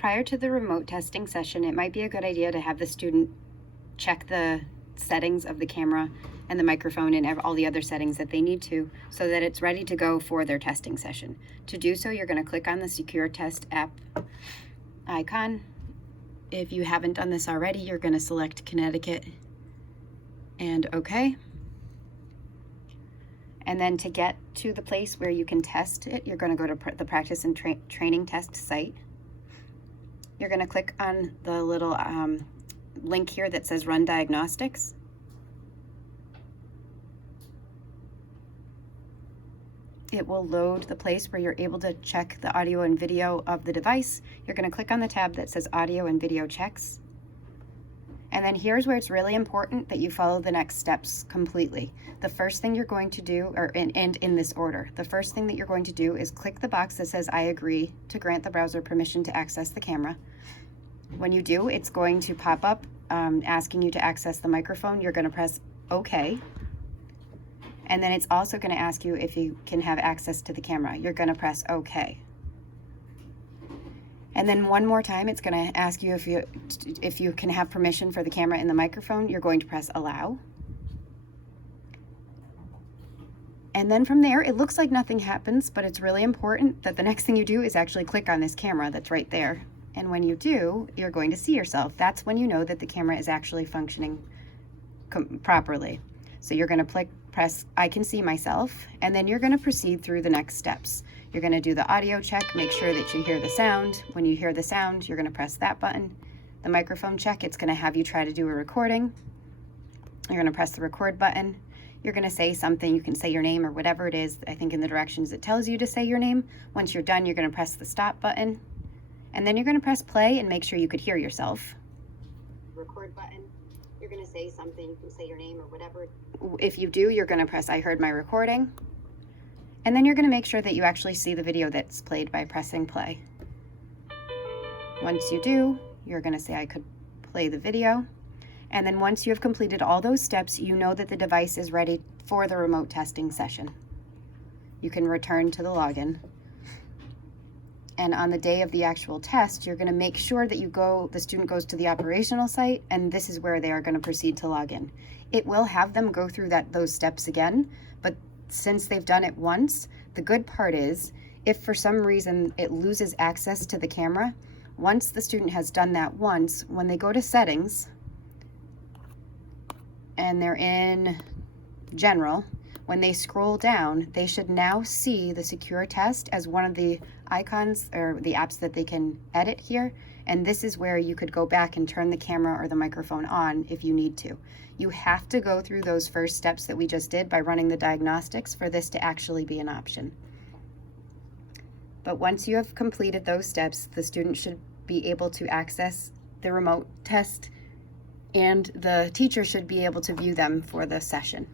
Prior to the remote testing session, it might be a good idea to have the student check the settings of the camera and the microphone and all the other settings that they need to, so that it's ready to go for their testing session. To do so, you're going to click on the Secure Test app icon. If you haven't done this already, you're going to select Connecticut and OK. And then to get to the place where you can test it, you're going to go to the practice and training test site. You're going to click on the little link here that says Run Diagnostics. It will load the place where you're able to check the audio and video of the device. You're going to click on the tab that says Audio and Video Checks. And then here's where it's really important that you follow the next steps completely. The first thing you're going to do, and in this order, the first thing that you're going to do is click the box that says I agree to grant the browser permission to access the camera. When you do, it's going to pop up asking you to access the microphone. You're going to press OK. And then it's also going to ask you if you can have access to the camera. You're going to press OK. And then one more time, it's going to ask you if you can have permission for the camera and the microphone. You're going to press Allow. And then from there, it looks like nothing happens, but it's really important that the next thing you do is actually click on this camera that's right there. And when you do, you're going to see yourself. That's when you know that the camera is actually functioning properly. So you're going to press I can see myself, and then you're going to proceed through the next steps. You're going to do the audio check, make sure that you hear the sound. When you hear the sound, you're going to press that button. The microphone check, it's going to have you try to do a recording. You're going to press the record button. You're going to say something. You can say your name or whatever it is. I think in the directions it tells you to say your name. Once you're done, you're going to press the stop button. And then you're going to press play and make sure you could hear yourself. Record button. You're going to say something. You can say your name or whatever. If you do, you're going to press I heard my recording. And then you're going to make sure that you actually see the video that's played by pressing play. Once you do, you're going to say I could play the video. And then once you have completed all those steps, you know that the device is ready for the remote testing session. You can return to the login. And on the day of the actual test, you're going to make sure that the student goes to the operational site, and this is where they are going to proceed to log in. It will have them go through those steps again, but since they've done it once, the good part is if for some reason it loses access to the camera, once the student has done that once, when they go to settings and they're in general, when they scroll down, they should now see the secure test as one of the icons or the apps that they can edit here. And this is where you could go back and turn the camera or the microphone on if you need to. You have to go through those first steps that we just did by running the diagnostics for this to actually be an option. But once you have completed those steps, the student should be able to access the remote test and the teacher should be able to view them for the session.